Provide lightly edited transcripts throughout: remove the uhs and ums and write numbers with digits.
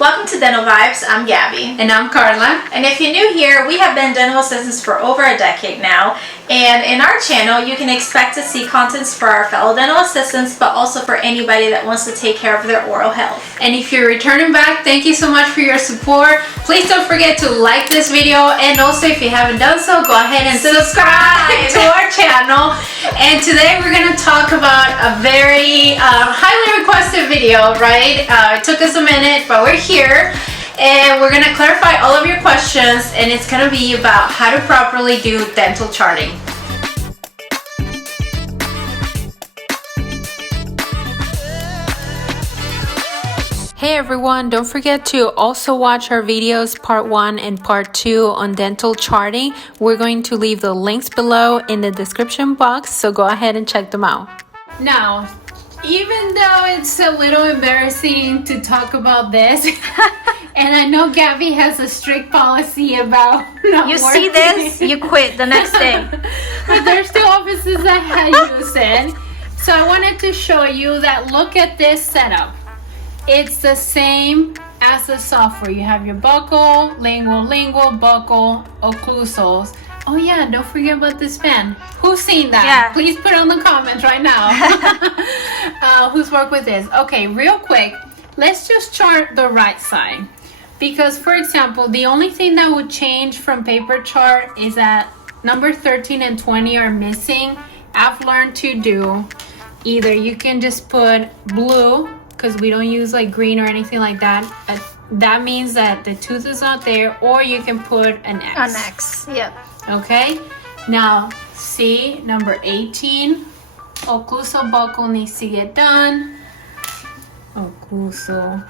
Welcome to Dental Vibes. I'm Gabby. And I'm Carla. And if you're new here, we have been dental assistants for over a decade now. And in our channel, you can expect to see contents for our fellow dental assistants, but also for anybody that wants to take care of their oral health. And if you're returning back, thank you so much for your support. Please don't forget to like this video. And also, if you haven't done so, go ahead and subscribe to our channel. And today we're going to talk about a very highly requested video, right? It took us a minute, but we're here. And we're going to clarify all of your questions, and it's going to be about how to properly do dental charting. Hey everyone, don't forget to also watch our videos part 1 and part 2 on dental charting. We're going to leave the links below in the description box, so go ahead and check them out. Now, even though it's a little embarrassing to talk about this, and I know Gabby has a strict policy about not You working. see this, you quit the next day. But there's still offices that use it. So I wanted to show you that. Look at this setup. It's the same as the software. You have your buccal, lingual, buccal, occlusals. Oh yeah, don't forget about this fan. Who's seen that? Yeah. Please put it on the comments right now. Who's worked with this? Okay, real quick, let's just chart the right side. Because, for example, the only thing that would change from paper chart is that number 13 and 20 are missing. I've learned to do either you can just put blue, because we don't use like green or anything like that. That means that the tooth is not there, or you can put an X. An X, yep. Okay, now see number 18, occlusal buccal needs to get done. Occlusal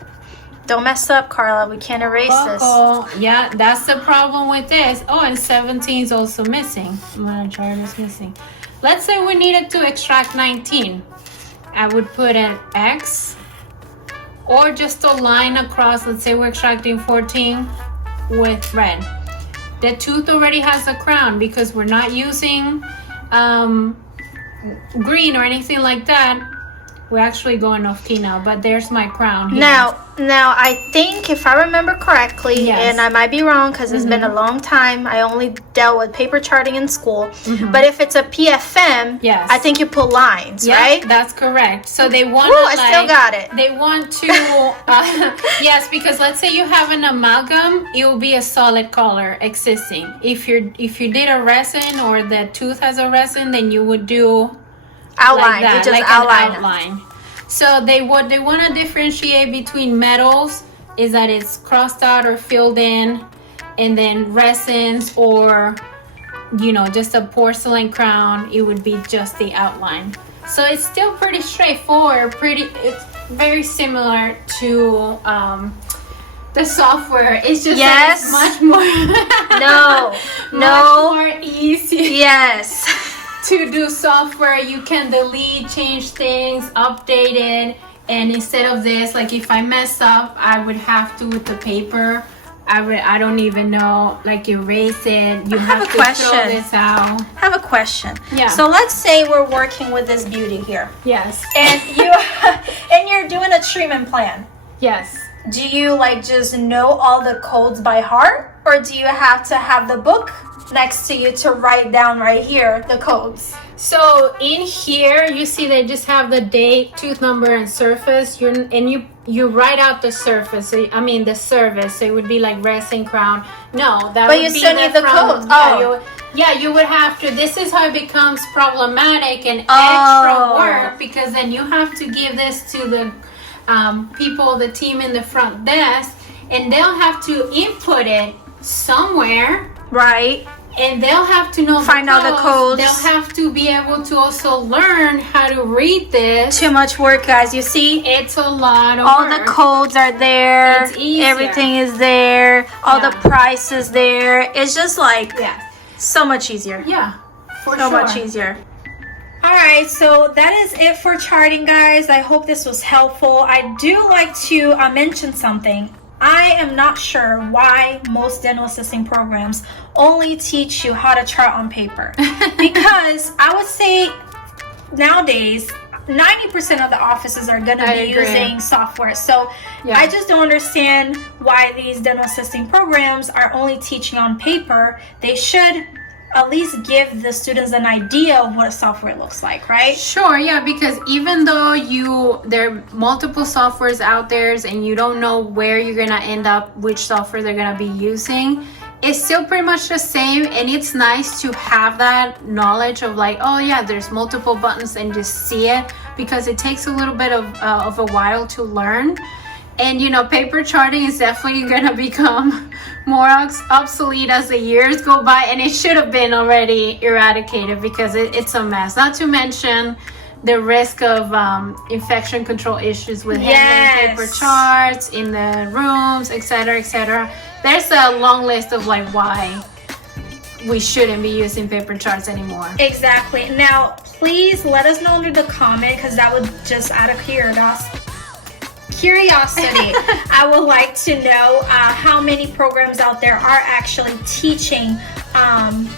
Don't mess up, Carla. We can't erase buccal. Yeah, that's the problem with this. Oh, and 17 is also missing. My chart is missing. Let's say we needed to extract 19. I would put an X, or just a line across. Let's say we're extracting 14 with red. The tooth already has a crown because we're not using green or anything like that. We're actually going off key now, but there's my crown here. Now I think, if I remember correctly, Yes. and I might be wrong because it's been a long time, I only dealt with paper charting in school, but if it's a PFM, Yes. I think you put lines, Yeah, right? that's correct. So they want Ooh, to, I still got it. They want to, yes, because let's say you have an amalgam, it will be a solid color existing. If you did a resin, or the tooth has a resin, then you would do Outline, like that, you just like outline. an outline. So they want to differentiate between metals, is that it's crossed out or filled in, and then resins, or just a porcelain crown, it would be just the outline. So it's still pretty straightforward. It's very similar to the software. It's just Yes. like much more No. much more easy. Yes. To do software, you can delete, change things, update it, and instead of this, like if I mess up, I would have to with the paper. I don't even know, like erase it. You have to throw this out. I have a question. Yeah. So let's say we're working with this beauty here, Yes. and you're doing a treatment plan. Yes. Do you just know all the codes by heart, or do you have to have the book next to you to write down right here the codes? So in here, you see they just have the date, tooth number, and surface. You write out the surface. So, I mean the service. So it would be like resin, crown. No, that But would you be still need the codes. You would have to. This is how it becomes problematic and extra work, because then you have to give this to the people, the team in the front desk, and they'll have to input it somewhere. Right. And they'll have to know Find out the codes. They'll have to be able to also learn how to read this. Too much work, guys. You see? It's a lot of All work. the codes are there. It's easier. Everything is there. All the Yeah. prices there. It's just Yeah. so much easier. Yeah. For So sure. much easier. Alright, so that is it for charting, guys. I hope this was helpful. I do like to mention something. I am not sure why most dental assisting programs only teach you how to chart on paper. Because I would say nowadays, 90% of the offices are going to be agree. using software. So Yeah. I just don't understand why these dental assisting programs are only teaching on paper. They should at least give the students an idea of what software looks like, right? Sure, yeah, because even though there are multiple softwares out there and you don't know where you're gonna end up, which software they're gonna be using, it's still pretty much the same. And it's nice to have that knowledge of like, oh yeah, there's multiple buttons, and just see it, because it takes a little bit of a while to learn. And you know, paper charting is definitely gonna become more obsolete as the years go by, and it should have been already eradicated because it's a mess. Not to mention the risk of infection control issues with handling paper charts in the rooms, etc., etc. There's a long list of like why we shouldn't be using paper charts anymore. Exactly. Now, please let us know under the comment, because that would just out of curiosity, I would like to know how many programs out there are actually teaching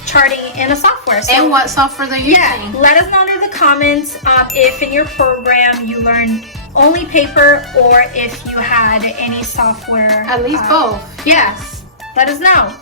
charting in a software. So, and what software they're using. Yeah, let us know under the comments if in your program you learned only paper, or if you had any software. At least both. Yes, let us know.